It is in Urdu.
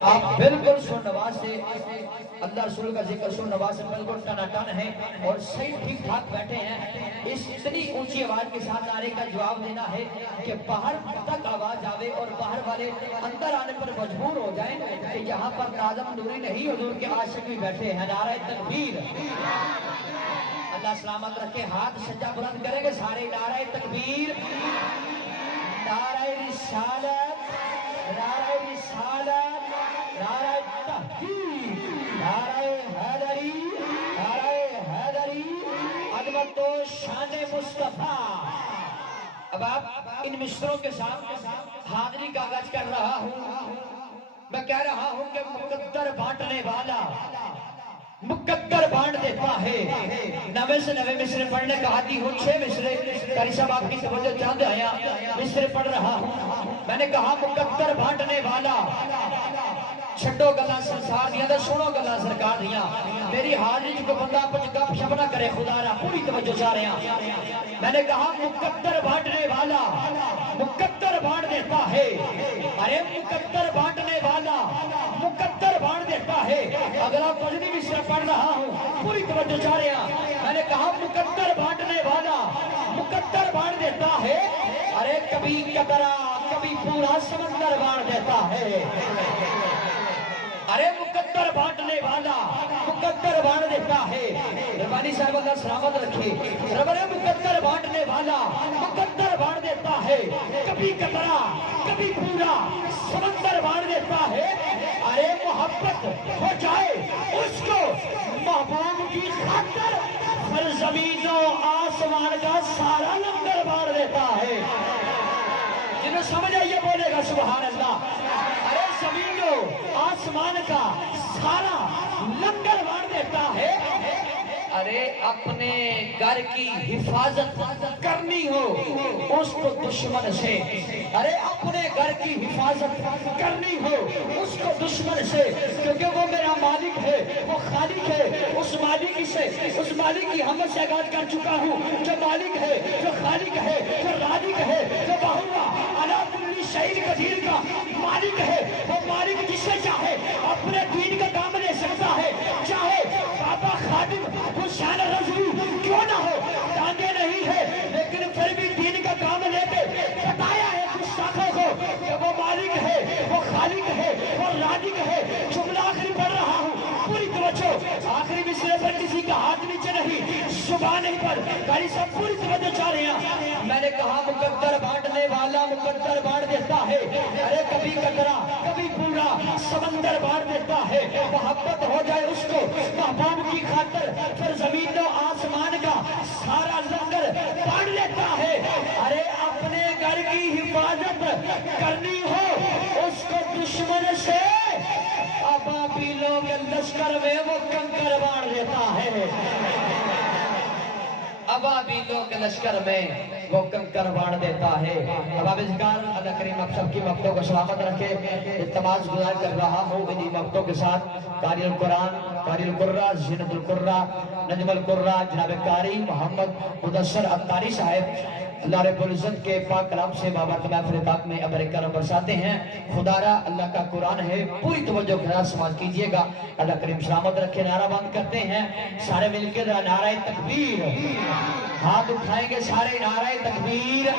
آپ بالکل سن نواز سے اللہ رسول کا ذکر سن نواز سے بالکل ٹناٹن ہے اور صحیح ٹھیک ٹھاک بیٹھے ہیں۔ اس اتنی اونچی آواز کے ساتھ نعرے کا جواب دینا ہے کہ باہر تک آواز آوے اور باہر والے اندر آنے پر مجبور ہو جائیں کہ یہاں پر ناظم نوری نہیں حضور کے عاشق بھی بیٹھے ہیں۔ نعرہ تکبیر، اللہ سلامت رکھے، ہاتھ سجا بلند کریں گے سارے۔ نعرہ تکبیر، نعرہ رسالت، نعرہ رسالت، نعرہ تحقیق، نعرہ حیدری، نعرہ حیدری، عظمت و شان مصطفیٰ۔ اب آپ ان مصروں کے ساتھ حاضری کا آغاز کر رہا ہوں۔ میں کہہ رہا ہوں کہ مقدر بانٹنے والا مقدر بانٹ دیتا ہے۔ نوے سے نوے مصرے پڑھنے کا عادی ہوں، 6 مصرے قاری صاحب آپ کی توجہ چاند آیا مصرے پڑھ رہا ہوں۔ میں نے کہا مقدر بانٹنے والا، چھٹو گلا سنسار دیا تو سنو گلا سرکار دیا۔ میری حاضری جو بندہ پچھ گپ شپ نہ کرے خدا را، پوری توجہ چاہ رہے ہیں۔ میں نے کہا مقدر بانٹنے والا مقدر بانٹ دیتا ہے۔ ارے مقدر بانٹنے والا مقدر بانٹ دیتا ہے۔ اگلا فضلی مصرع پڑھ رہا ہوں، پوری توجہ چاہ رہے ہیں۔ میں نے کہا مقدر بانٹنے والا مقدر بانٹ دیتا ہے۔ ارے کبھی قطرہ کبھی پورا سمندر بانٹ دیتا ہے۔ ارے مقدر بانٹنے والا مقدر بانٹ دیتا ہے۔ ربانی صاحب اللہ سلامت رکھے، ربرے مقدر بانٹنے والا مقدر بانٹ دیتا ہے۔ کبھی قطرہ کبھی پورا سمندر بانٹ دیتا ہے۔ ارے محبت ہو جائے اس کو محبوب کی خاطر، پھر زمین و آسمان کا سارا لنگر بانٹ دیتا ہے۔ جنہیں سمجھ آئیے بولے گا سبحان اللہ۔ ارے زمین و آسمان کا سارا لنگر بانٹ دیتا ہے۔ ارے اپنے گھر کی حفاظت کرنی ہو اس کو دشمن سے، ارے اپنے گھر کی حفاظت کرنی ہو اس کو دشمن سے، کیونکہ وہ میرا مالک ہے، وہ خالق ہے۔ اس مالک سے، اس مالک کی حمد سے آغاز کر چکا ہوں، جو مالک ہے، جو خالق ہے، جو رازق ہے، جو بہوا علی کل شیء قدیر کا مالک ہے۔ وہ مالک جسے چاہے اپنے دین کا کام لے سکتا ہے، چاہے بابا خادم حسین رضوی کیوں نہ ہو، ٹانگے نہیں ہے لیکن پھر بھی دین کا کام لے کے بتایا ہے گستاخوں کو کہ وہ مالک ہے، وہ خالق ہے، وہ رازق ہے۔ جملہ آخری پڑھ رہا ہوں، پوری توجہ، آخری مصرے پر کسی کا ہاتھ نیچے نہیں، زبان نہیں پر قاری صاحب پوری توجہ چاہ رہے ہیں۔ میں نے کہا مقدر بانٹنے والا مقدر بانٹ دیتا ہے۔ ارے کبھی قطرہ کبھی پورا سمندر بانٹ دیتا ہے۔ محبت ہو جائے اس کو محبوب کی خاطر، پھر زمین و آسمان کا سارا لنگر بانٹ دیتا ہے۔ ارے اپنے گھر کی حفاظت کرنی ہو اس کو دشمن سے، ابابیلوں کے لشکر میں وہ کنکر بانٹ دیتا ہے۔ ابابیلوں کے لشکر میں وہ کنکر بانٹ دیتا ہے۔ اب آپ اذکار اللہ کریم آپ سب کی مقتوں کو سلامت رکھے۔ التماس گزار کر رہا ہوں انہی مقتوں کے ساتھ قاری القرآن، قاری القرہ، زینت القرہ، نجم القرہ جناب قاری محمد مدثر اتاری صاحب اللہ رب العزت کے پاک کلام سے بابا محفل پاک میں ابر کرم برساتے ہیں۔ خدا را اللہ کا قرآن ہے، پوری توجہ کے ساتھ سماعت کیجئے گا۔ اللہ کریم سلامت رکھے، نعرہ بند کرتے ہیں سارے مل کے نعرہ تکبیر، ہاتھ اٹھائیں گے سارے، نعرہ تکبیر۔